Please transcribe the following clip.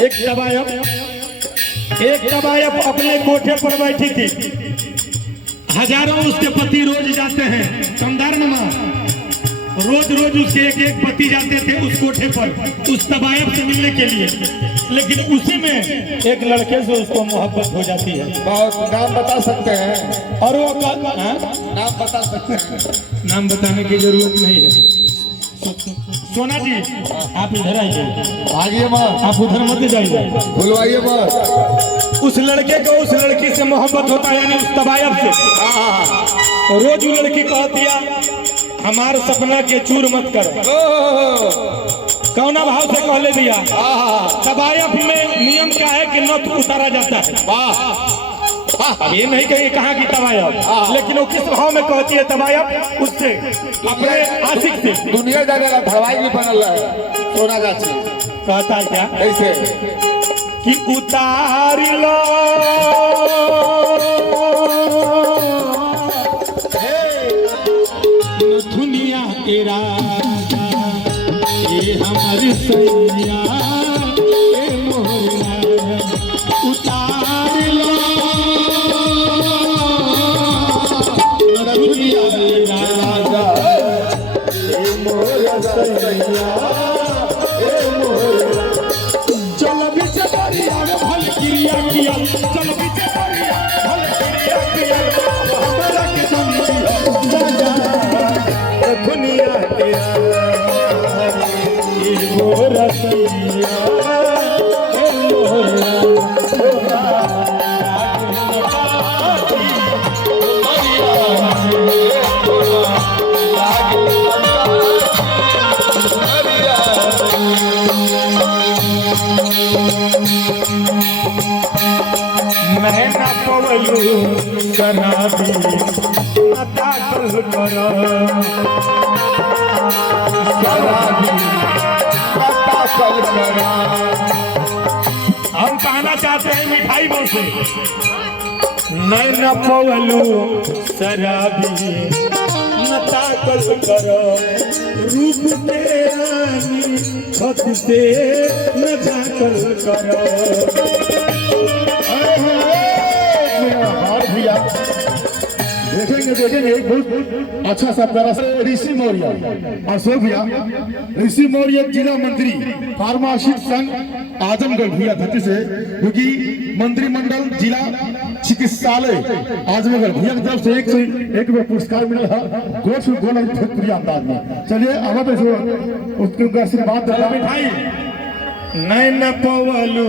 एक तबायब अपने कोठे पर बैठी थी। हजारों उसके पति रोज जाते हैं कमदार मामा, रोज उसके एक पति जाते थे उस कोठे पर उस तबायब से मिलने के लिए, लेकिन उसी में एक लड़के से उसको मोहब्बत हो जाती है। बहुत नाम बता सकते हैं? और वो नाम बता सकते हैं? नाम बताने की जरूरत नहीं है। सोना जी आप इधर आइए, आइए मत, आप उधर मत जाइए, भूलवाइए मत। उस लड़के को उस लड़की से मोहब्बत होता है, यानी उस तबायब से। रोज वो लड़की कहती है हमारे सपना के चूर मत करो। कौना भाव से कहले दिया। तबायब में नियम क्या है कि नथ उतारा जाता है। अब ये नहीं कही कहाँ की तबायब, लेकिन वो किस भाव में कहती है तबायब उससे, अपने आशिक से। दुनिया जाने का धरवाई भी बनल है सोना गाछी। कहता है क्या कैसे कि उतार लो दुनिया के राजा ये हमारी सैया ये मोहरा उतार लो दुनिया के राजा ये मोहरा सैया ये मोहरा। चल पीछे दरिया में भल क्रिया किया, चल पीछे दरिया भल क्रिया किया, हमारा के दुनिया के ये मोरा सैया ये मोरा। मैं न पवलू शराबी अता कल करो, शराबी पता चल करा। हम कहना चाहते हैं मिठाई बोल से। मैं न पवलू शराबी नता कल करो, रूप के रानी छत से न झाकल करो। भैया देखेंगे एक बहुत अच्छा सा प्यारा ऋषि मौर्य अशोक भैया, ऋषि मौर्य जिला मंत्री फार्मासिस्ट संघ आजमगढ़ भैया धरती से, क्योंकि मंत्रिमंडल जिला चिकित्सालय आजमगढ़ भैया की तरफ से एक पुरस्कार मिला है गोल भोजपुरी अंदाज में। चलिए अब उसके आशीर्वाद मिठाई। नैन पवलू